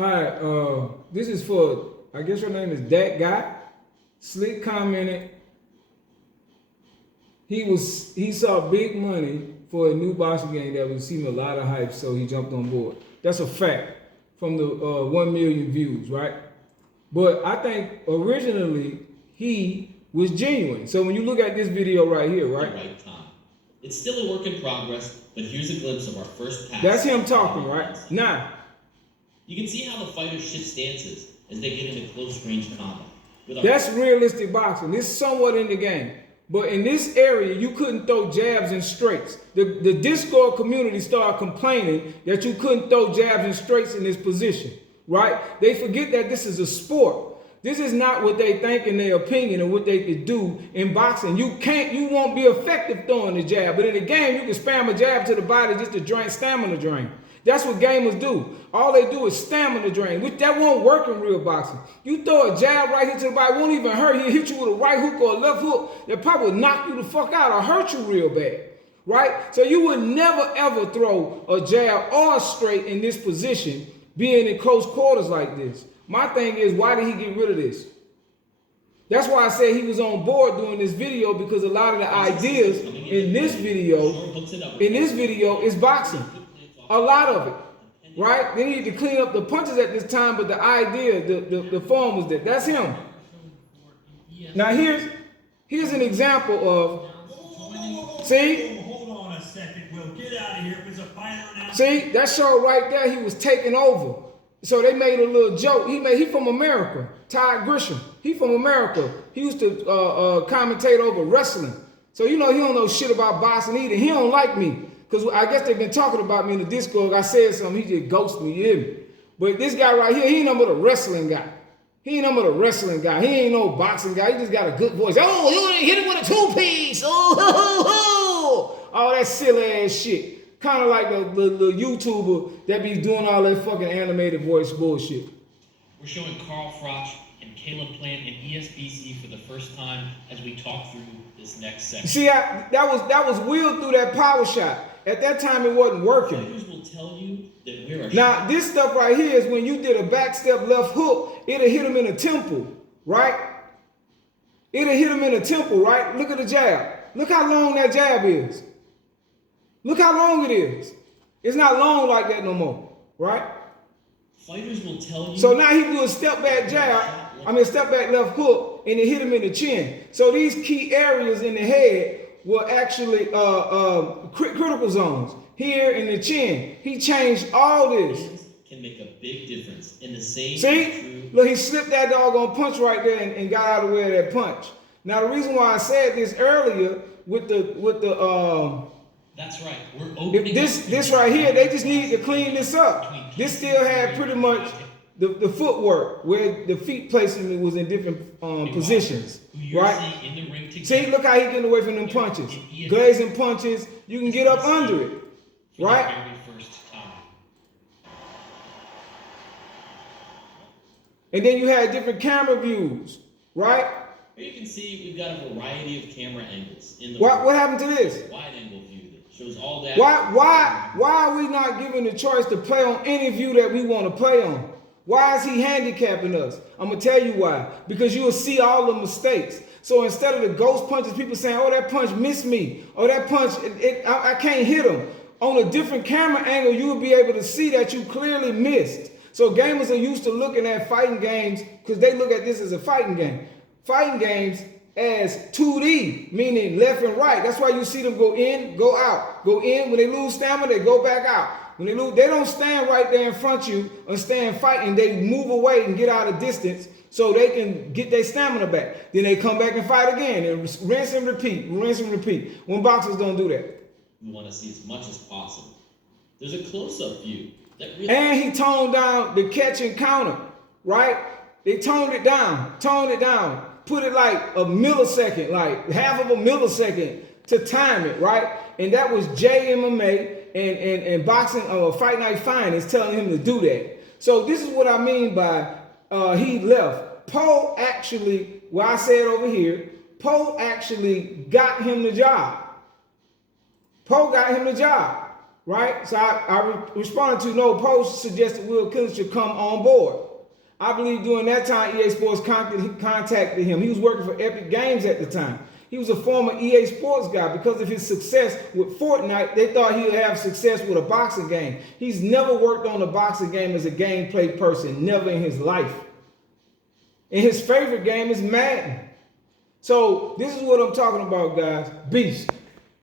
All right, this is for, I guess your name is That Guy. Slick commented, he saw big money for a new boxing game that was receiving a lot of hype, so he jumped on board. That's a fact from the 1 million views, right? But I think originally he was genuine. So when you look at this video right here, right? Right time. It's still a work in progress, but here's a glimpse of our first pass. That's him talking, right? Now, you can see how the fighters shift stances as they get into close range combat. That's realistic boxing. It's somewhat in the game. But in this area, you couldn't throw jabs and straights. The Discord community started complaining that you couldn't throw jabs and straights in this position, right? They forget that this is a sport. This is not what they think in their opinion or what they could do in boxing. You won't be effective throwing the jab. But in the game, you can spam a jab to the body just to drain stamina drain. That's what gamers do. All they do is stamina drain. That won't work in real boxing. You throw a jab right here to the body, it won't even hurt. He'll hit you with a right hook or a left hook that probably knock you the fuck out or hurt you real bad. Right? So you would never ever throw a jab or a straight in this position, being in close quarters like this. My thing is, why did he get rid of this? That's why I said he was on board doing this video, because a lot of the ideas in this video is boxing. A lot of it, right? They need to clean up the punches at this time, but the idea, the form was that. That's him. Now here's an example of, see? Hold on a second, Will. Get out of here. If it's a fighter now. See, that show right there, he was taking over. So they made a little joke. He from America. Ty Grisham. He from America. He used to commentate over wrestling. So you know he don't know shit about boxing either. He don't like me. Because I guess they've been talking about me in the Discord. I said something, he just ghosted me, you hear me? But this guy right here, he ain't nothing but a wrestling guy. He ain't no boxing guy. He just got a good voice. Oh, you hit him with a two-piece. Oh, all that silly ass shit. Kind of like the YouTuber that be doing all that fucking animated voice bullshit. We're showing Carl Froch and Caleb Plant in ESBC for the first time as we talk through this next section. See, that was Will through that power shot. At that time, it wasn't working. Fighters will tell you that we're now, this stuff right here is when you did a backstep left hook, it'll hit him in the temple, right? It'll hit him in the temple, right? Look at the jab. Look how long that jab is. Look how long it is. It's not long like that no more, right? Fighters will tell you. So now he do a step back step back left hook, and it hit him in the chin. So these key areas in the head were actually critical zones. Here in the chin. He changed all this. Can make a big difference in the same. See? Look, he slipped that doggone punch right there and got out of the way of that punch. Now the reason why I said this earlier with the that's right. We're opening this right here, they just need to clean this up. This still had pretty much the footwork where the feet placement was in different positions, right? See, look how he getting away from them punches. Glazing punches, you can get up under it, right? And then you had different camera views, right? Here you can see we've got a variety of camera angles in the what happened to this? Wide angle view that shows all that. Why are we not given the choice to play on any view that we want to play on? Why is he handicapping us? I'm going to tell you why. Because you will see all the mistakes. So instead of the ghost punches, people saying, oh, that punch missed me. Oh, that punch, I can't hit him. On a different camera angle, you will be able to see that you clearly missed. So gamers are used to looking at fighting games because they look at this as a fighting game. Fighting games as 2D, meaning left and right. That's why you see them go in, go out. Go in, when they lose stamina, they go back out. When they lose, they don't stand right there in front of you and stand fighting. They move away and get out of distance so they can get their stamina back. Then they come back and fight again and rinse and repeat, rinse and repeat. When boxers don't do that. We want to see as much as possible. There's a close-up view. And he toned down the catch and counter, right? They toned it down, put it like a millisecond, like half of a millisecond to time it, right? And that was JMMA and boxing Fight Night Finest telling him to do that. So this is what I mean by he left. Poe actually, what I said over here, Poe actually got him the job. Poe got him the job. right? So I responded to no post suggested Will Killings should come on board. I believe during that time, EA Sports contacted him. He was working for Epic Games at the time. He was a former EA Sports guy. Because of his success with Fortnite, they thought he would have success with a boxing game. He's never worked on a boxing game as a gameplay person, never in his life. And his favorite game is Madden. So this is what I'm talking about, guys. Beast.